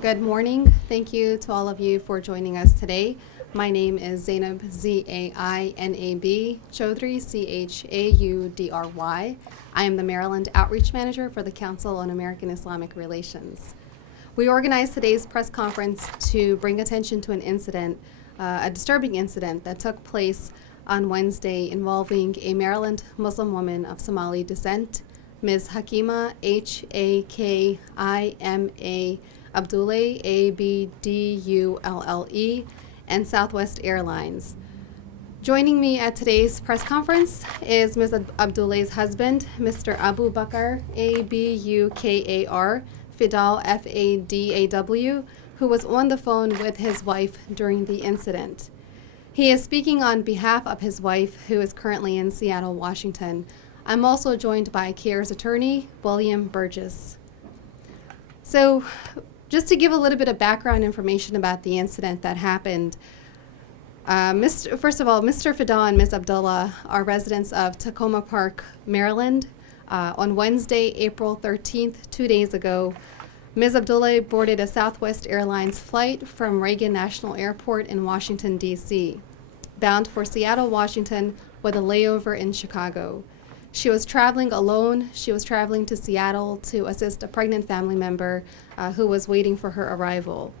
Good morning. Thank you to all of you for joining us today. My name is Zainab, Zainab Chaudhry, Chaudry. I am the Maryland Outreach Manager for the Council on American-Islamic Relations. We organized today's press conference to bring attention to an incident, a disturbing incident that took place on Wednesday involving a Maryland Muslim woman of Somali descent, Ms. Hakima, Hakima Abdullah, Abdulle, and Southwest Airlines. Joining me at today's press conference is Ms. Abdullah's husband, Mr. Abukar Abukar Fidal, Fadaw, who was on the phone with his wife during the incident. He is speaking on behalf of his wife, who is currently in Seattle, Washington. I'm also joined by CAIR's attorney, William Birch. So, just to give a little bit of background information about the incident that happened, first of all, Mr. Fidal and Ms. Abdullah are residents of Tacoma Park, Maryland. On Wednesday, April 13th, 2 days ago, Ms. Abdullah boarded a Southwest Airlines flight from Reagan National Airport in Washington, D.C., bound for Seattle, Washington, with a layover in Chicago. She was traveling alone. She was traveling to Seattle to assist a pregnant family member who was waiting for her arrival.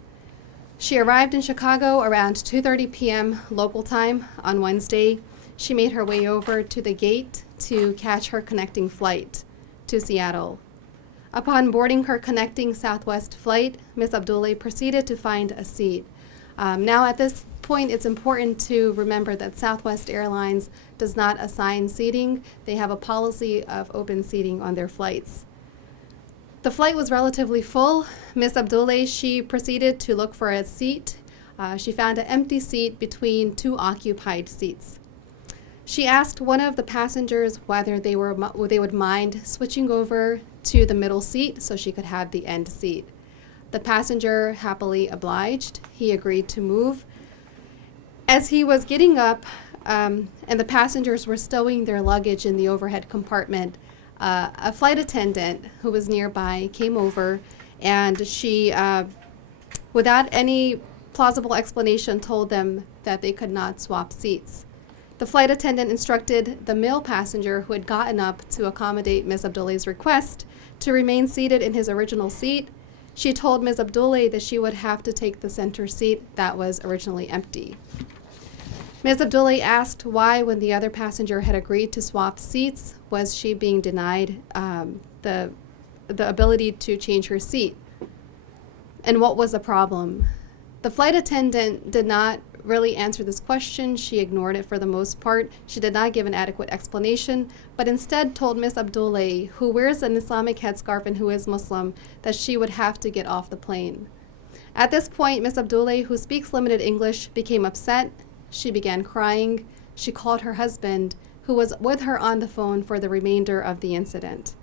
She arrived in Chicago around 2:30 p.m. local time on Wednesday. She made her way over to the gate to catch her connecting flight to Seattle. Upon boarding her connecting Southwest flight, Ms. Abdullah proceeded to find a seat. Now, at this point, it's important to remember that Southwest Airlines does not assign seating. They have a policy of open seating on their flights. The flight was relatively full. Ms. Abdullah, she proceeded to look for a seat. She found an empty seat between two occupied seats. She asked one of the passengers whether they would mind switching over to the middle seat so she could have the end seat. The passenger happily obliged. He agreed to move. As he was getting up and the passengers were stowing their luggage in the overhead compartment, a flight attendant who was nearby came over, and she, without any plausible explanation, told them that they could not swap seats. The flight attendant instructed the male passenger who had gotten up to accommodate Ms. Abdullah's request to remain seated in his original seat. She told Ms. Abdullah that she would have to take the center seat that was originally empty. Ms. Abdullah asked why, when the other passenger had agreed to swap seats, was she being denied the ability to change her seat, and what was the problem. The flight attendant did not really answer this question. She ignored it for the most part. She did not give an adequate explanation, but instead told Ms. Abdullah, who wears an Islamic headscarf and who is Muslim, that she would have to get off the plane. At this point, Ms. Abdullah, who speaks limited English, became upset. She began crying. She called her husband, who was with her on the phone for the remainder of the incident.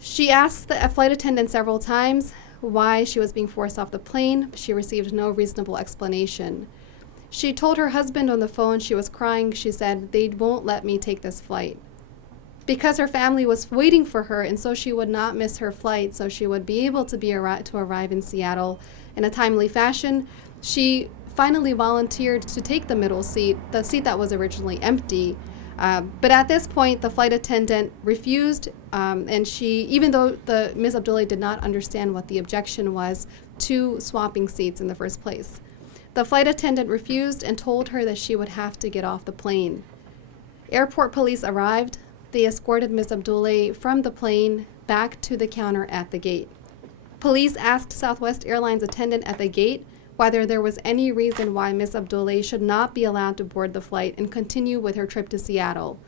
She asked the flight attendant several times why she was being forced off the plane, but she received no reasonable explanation. She told her husband on the phone she was crying. She said, "They won't let me take this flight." Because her family was waiting for her, and so she would not miss her flight, so she would be able to arrive in Seattle in a timely fashion, she finally volunteered to take the middle seat, the seat that was originally empty. But at this point, the flight attendant refused, and even though Ms. Abdullah did not understand what the objection was to swapping seats in the first place, the flight attendant refused and told her that she would have to get off the plane. Airport police arrived. They escorted Ms. Abdullah from the plane back to the counter at the gate. Police asked Southwest Airlines attendant at the gate whether there was any reason why Ms. Abdullah should not be allowed to board the flight and continue with her trip to Seattle.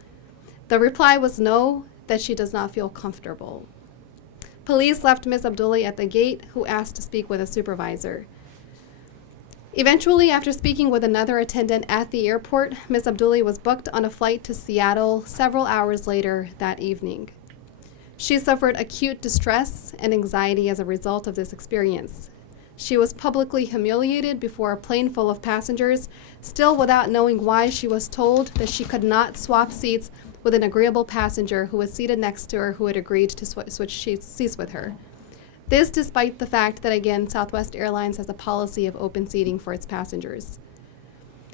The reply was no, that she does not feel comfortable. Police left Ms. Abdullah at the gate, who asked to speak with a supervisor. Eventually, after speaking with another attendant at the airport, Ms. Abdullah was booked on a flight to Seattle several hours later that evening. She suffered acute distress and anxiety as a result of this experience. She was publicly humiliated before a plane full of passengers, still without knowing why she was told that she could not swap seats with an agreeable passenger who was seated next to her who had agreed to switch seats with her. This despite the fact that, again, Southwest Airlines has a policy of open seating for its passengers.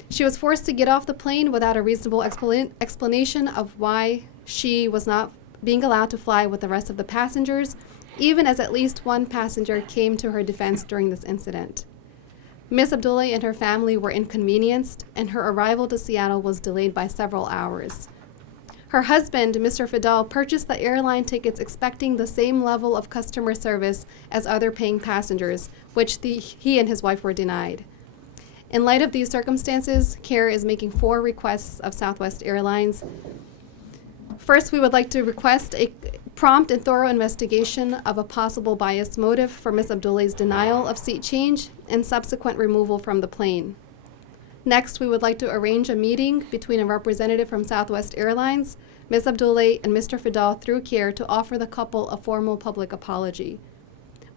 She was forced to get off the plane without a reasonable explanation of why she was not being allowed to fly with the rest of the passengers, even as at least one passenger came to her defense during this incident. Ms. Abdullah and her family were inconvenienced, and her arrival to Seattle was delayed by several hours. Her husband, Mr. Fidel, purchased the airline tickets expecting the same level of customer service as other paying passengers, which he and his wife were denied. In light of these circumstances, CAIR is making 4 requests of Southwest Airlines. First, we would like to request a prompt and thorough investigation of a possible bias motive for Ms. Abdullah's denial of seat change and subsequent removal from the plane. Next, we would like to arrange a meeting between a representative from Southwest Airlines, Ms. Abdullah, and Mr. Fidel through CAIR to offer the couple a formal public apology.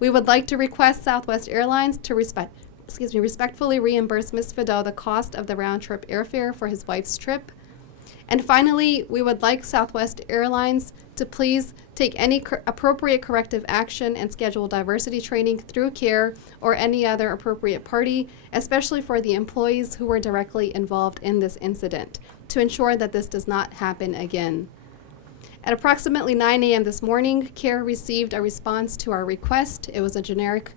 We would like to request Southwest Airlines to respectfully reimburse Ms. Fidel the cost of the round-trip airfare for his wife's trip. And finally, we would like Southwest Airlines to please take any appropriate corrective action and schedule diversity training through CAIR or any other appropriate party, especially for the employees who were directly involved in this incident, to ensure that this does not happen again. At approximately 9 a.m. this morning, CAIR received a response to our request. It was a generic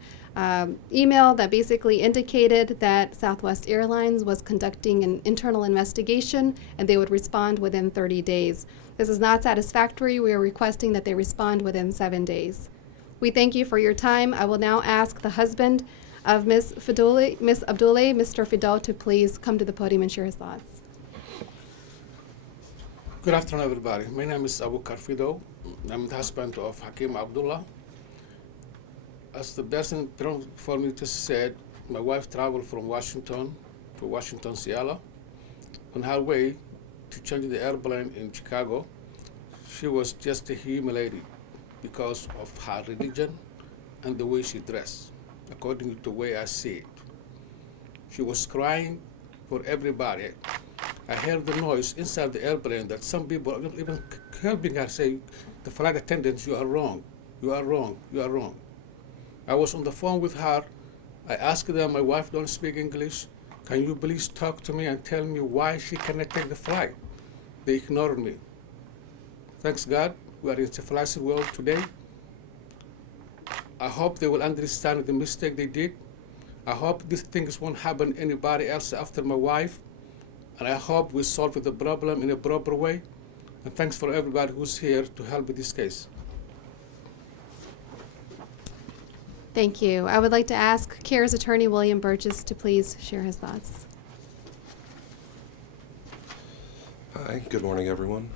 email that basically indicated that Southwest Airlines was conducting an internal investigation and they would respond within 30 days. This is not satisfactory. We are requesting that they respond within 7 days. We thank you for your time. I will now ask the husband of Ms. Abdullah, Mr. Fidel, to please come to the podium and share his thoughts. Good afternoon, everybody. My name is Abukar Abdullah. I'm the husband of Hakim Abdullah. As the person before me just said, my wife traveled from Washington to Washington, Seattle. On her way to change the airplane in Chicago, she was just humiliated because of her religion and the way she dressed, according to the way I see it. She was crying for everybody. I heard the noise inside the airplane that some people even helping her say, the flight attendants, you are wrong, you are wrong, you are wrong. I was on the phone with her. I asked them, my wife don't speak English. Can you please talk to me and tell me why she cannot take the flight? They ignored me. Thanks God, we are in a civilized world today. I hope they will understand the mistake they did. I hope these things won't happen to anybody else after my wife. And I hope we solve the problem in a proper way. And thanks for everybody who's here to help with this case. Thank you. I would like to ask CAIR's attorney, William Birch, to please share his thoughts. Hi, good morning, everyone.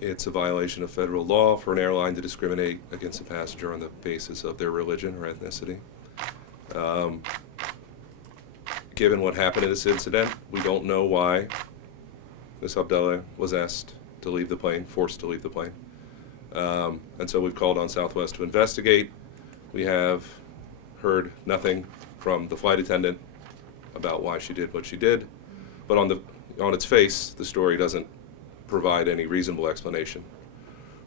It's a violation of federal law for an airline to discriminate against a passenger on the basis of their religion or ethnicity. Given what happened in this incident, we don't know why Ms. Abdullah was asked to leave the plane, forced to leave the plane. And so we've called on Southwest to investigate. We have heard nothing from the flight attendant about why she did what she did. But on its face, the story doesn't provide any reasonable explanation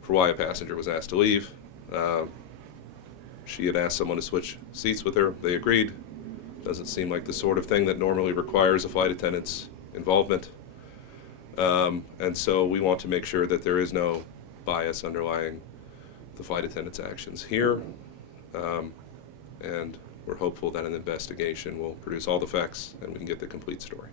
for why a passenger was asked to leave. She had asked someone to switch seats with her. They agreed. Doesn't seem like the sort of thing that normally requires a flight attendant's involvement. And so we want to make sure that there is no bias underlying the flight attendant's actions here. And we're hopeful that an investigation will produce all the facts and we can get the complete story.